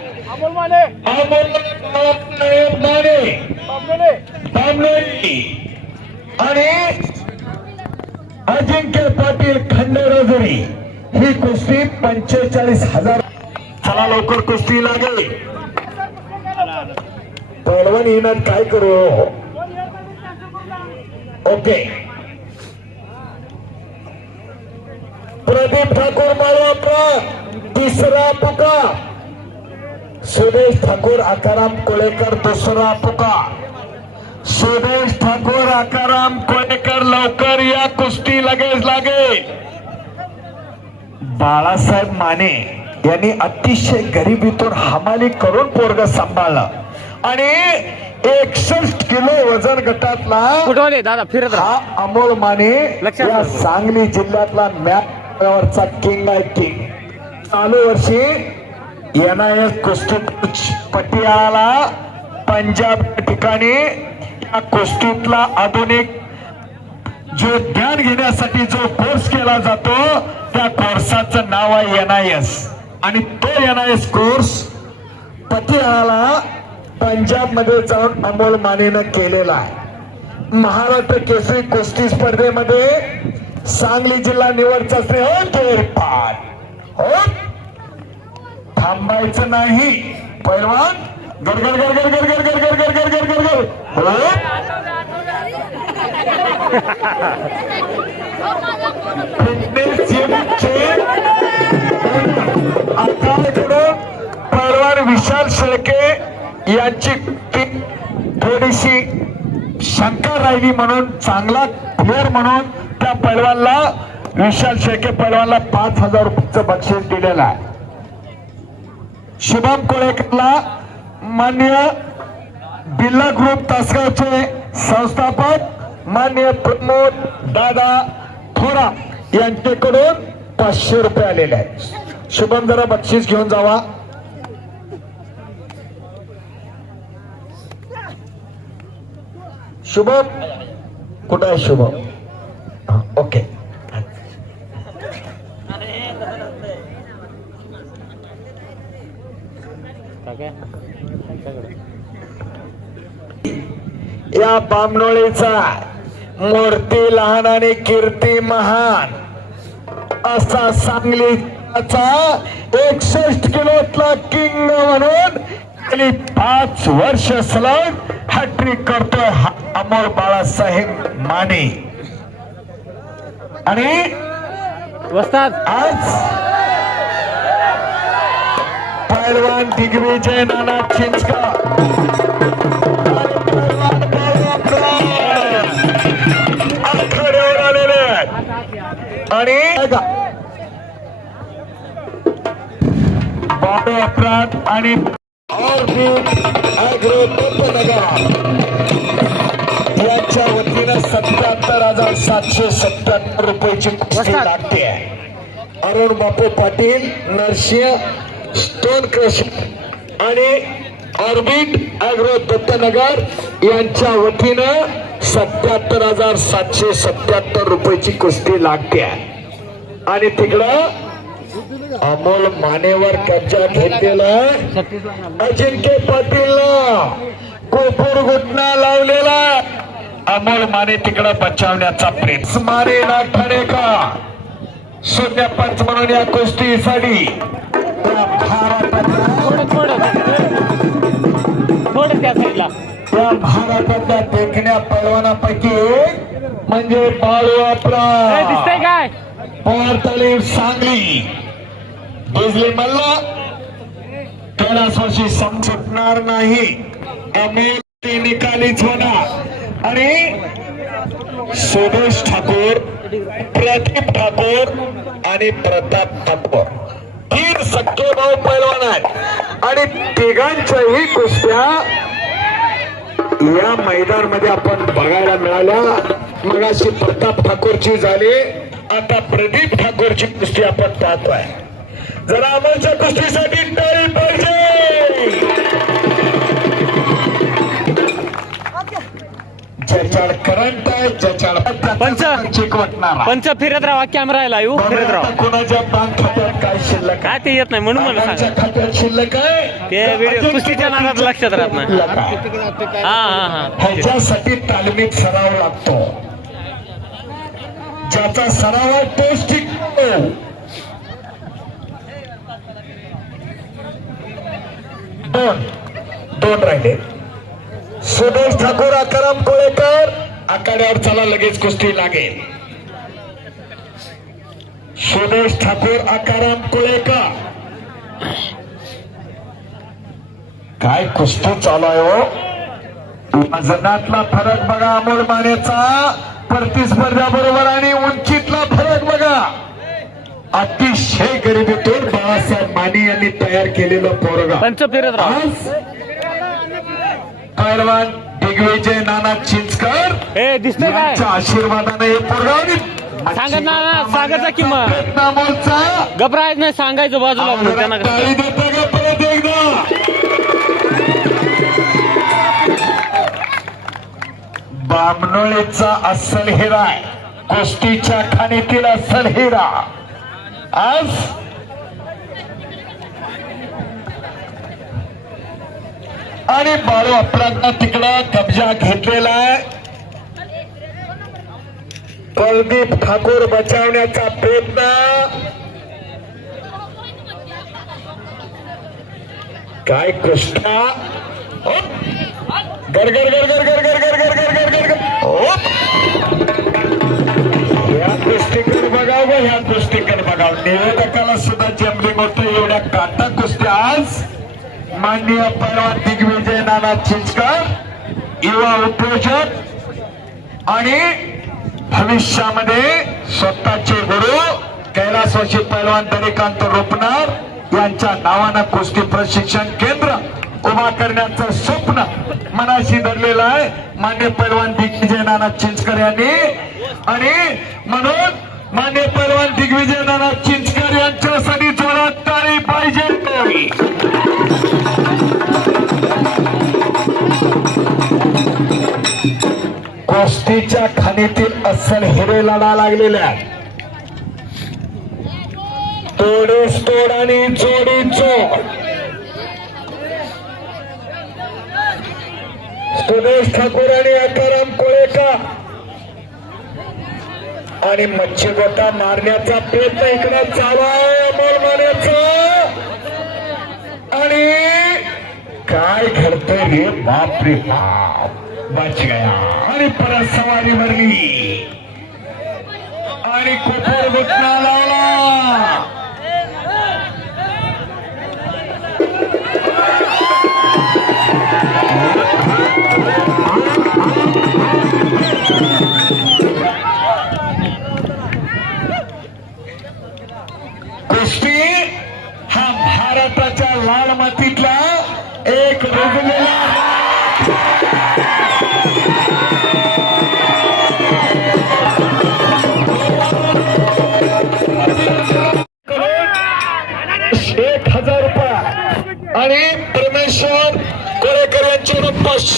अमोल माने. अमोल बाळासाहेब माने बाबगडे बामणोई आणि अजिंक्य पाटील खंडेराजुरी ही कुस्ती पंचेचाळीस हजार. चला लवकर कुस्ती लागेल. पळवण येणार काय करू? ओके. प्रदीप ठाकूर मालवापरा तिसरा पुका. सुरेश ठाकूर आकाराम कोळेकर दुसरा पुका सुरेश ठाकूर आकाराम कोळेकर लवकर या कुस्ती लगेच लागेल बाळासाहेब माने यांनी अतिशय गरिबीतून हमाली करून पोरग सांभाळलं. आणि एकसष्ट किलो वजन गटातला दादा फिरत हा अमोल माने या. सांगली जिल्ह्यातला मॅपवरचा किंग आहे किंग चालू वर्षी एनआयएस कुस्ती पटियाला पंजाब ठिकाणी या कुस्तीतला आधुनिक जो ज्ञान घेण्यासाठी जो कोर्स केला जातो त्या कोर्साचं नाव आहे एनआयएस आणि तो एनआयएस कोर्स पटियाला पंजाबमध्ये जाऊन अमोल मानेनं केलेला आहे. महाराष्ट्र केसरी कुस्ती स्पर्धेमध्ये सांगली जिल्हा निवड चाचणी हो फेरफार हो थांबायचं नाही पैलवान गडगड गरगर गडगड गडगड गडगड गडगड गरगर हो फिटनेस जिमचे विशाल शेळके यांची थोडीशी शंका राहिली म्हणून चांगला क्लिअर म्हणून त्या पैलवानला विशाल शेळके पैलवानला पाच हजार रुपयाचं बक्षीस दिलेलं आहे शुभम कोळेकरला मान्य बिर्ला ग्रुप तासगावचे संस्थापक मान्य प्रमोद दादा थोरा यांच्याकडून पाचशे रुपये आलेले आहेत. शुभम जरा बक्षीस घेऊन जावा. शुभम? कुठं आहे शुभम? ओके. या बामणोळीचा मूर्ती लहान आणि कीर्ती महान असा सांगलीचा एकसष्ट किलोतला किंग म्हणून गेली पाच वर्ष सलग हॅट्रिक करतोय अमोल बाळासाहेब माने. आणि वस्ताद. आज पैलवान दिग्विजय नाना चिंचका। आणि बाबू अपराध आणि यांच्या वतीनं सत्याहत्तर हजार सातशे सत्याहत्तर रुपयाची लागते. अरुण बापू पाटील नरसिंह स्टोन क्रश आणि ऑर्बिट अॅग्रो दत्तनगर यांच्या वतीनं सत्याहत्तर हजार सातशे सत्याहत्तर रुपयाची कुस्ती लागते. आणि तिकडं अमोल मानेवर कब्जा घेतलेला अजिंक्य पाटीलला कोपूर घुटना लावलेला. अमोल माने तिकडं बचावण्याचा प्रयत्न मारे नागठाणे का शून्य पंच म्हणून या कुस्तीसाठी थोडं त्या साईडला. त्या भारतातल्या देखण्या पैलवानापैकी एक म्हणजे दिसतंय काय? पवारतळी सांगली. बिजली मल्ला. कैलास वर्षी नाही. ती निकालीच होणार. आणि सुदेश ठाकूर प्रदीप ठाकूर आणि प्रताप ठाकूर. तीन सख्खे भाऊ पैलवान आहेत. आणि तिघांच्याही कुस्त्या या मैदानमध्ये आपण बघायला मिळाल्या. मगाशी प्रताप ठाकूरची झाली. आता प्रदीप ठाकूरची कुस्ती आपण पाहतोय. जरा अमोलच्या कुस्तीसाठी टाळी पाहिजे. करंट आहे पंच. चिकवटणार पंच फिरत राहा कॅमेरा लाईव्ह फिरत राहा. कोणाच्या बँक खात्यात काय शिल्लक काय ते येत नाही म्हणून मला सांगा. खात्यात शिल्लक आहे. ते व्हिडिओ कुस्तीच्या नादात लक्षात राहत नाही. हा हा हा. ह्याच्यासाठी तालमीत सराव लागतो. ज्याचा सराव आहे टिकतो दोन. दोन राहिले. सुदेश ठाकूर आकाराम कोळेकर. आखाड्यावर चला लगेच कुस्ती लागेल. सुदेश ठाकूर आकाराम कोळेकर. काय कुस्ती चालू आहे हो? वजनातला फरक बघा अमोल मानेचा. प्रतिस्पर्धा बरोबर आणि उंचीतला फरक बघा. अतिशय गरिबीतून बाळासाहेब माने यांनी तयार केलेलं पोरगा. आज पैलवान दिग्विजय नाना चिंचकर ए दिसतंय काय? यांच्या आशीर्वादाने हे सांगत ना ना सांगायचा की मग? नामोलचा घबरायच नाही सांगायचं बाजूला म्हणून त्यांना कसं टाळी देता का परत एकदा? बामनोळीचा अस्सल हिरा आहे. कुस्तीच्या खाणीतील अस्सल हिरा. आज आणि बाळू आपल्यांना तिकडं कब्जा घेतलेला आहे कुलदीप ठाकूर बचावण्याचा प्रयत्न काय कृष्णा गरगर गरगर गरगर गरगर गरगर गरगर या दृष्टीकडे बघाव ह्या दृष्टीकडे बघाव निवेदकाला सुद्धा जमलिंग होतं एवढ्या काटा कुस्त्या आज माननीय पैलवान दिग्विजय नाना चिंचकर युवा उद्योजक आणि भविष्यामध्ये स्वतःचे गुरु कैलासवाशी पैलवान दरेकांत रोपणार यांच्या नावानं कुस्ती प्रशिक्षण केंद्र उभा करण्याचं स्वप्न मनाशी धरलेलं आहे. मान्य पैलवान दिग्विजय नाना चिंचकर यांनी. आणि म्हणून मान्य पैलवान दिग्विजय नाना चिंचकर यांच्यासाठी जोरात तारी पाहिजे. कुस्तीच्या खाणीतील अस्सल हिरे लढा लागलेल्या तोडीस तोड आणि जोडी जोड. सुदेश ठाकूर आणि अकाराम कोळेकर. आणि मच्छी गोटा मारण्याचा प्रयत्न इकडे चालू आहे अमोल मारण्याचा आणि काय घडतंय रे? बाप रे बाप. बच गया। आणि परत सवारी भरली। आणि कुठे घुटला लावला। कुस्ती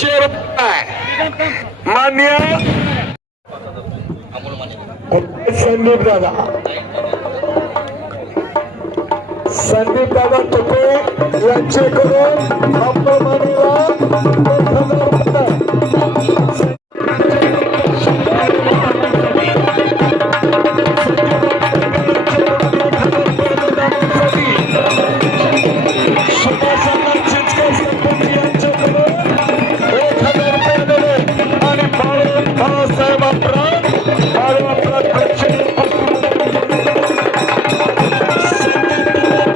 पाचशे रुपये. मान्य? संदीप दादा. संदीप दादा तुपे यांच्याकडून अप्रमाणेला एक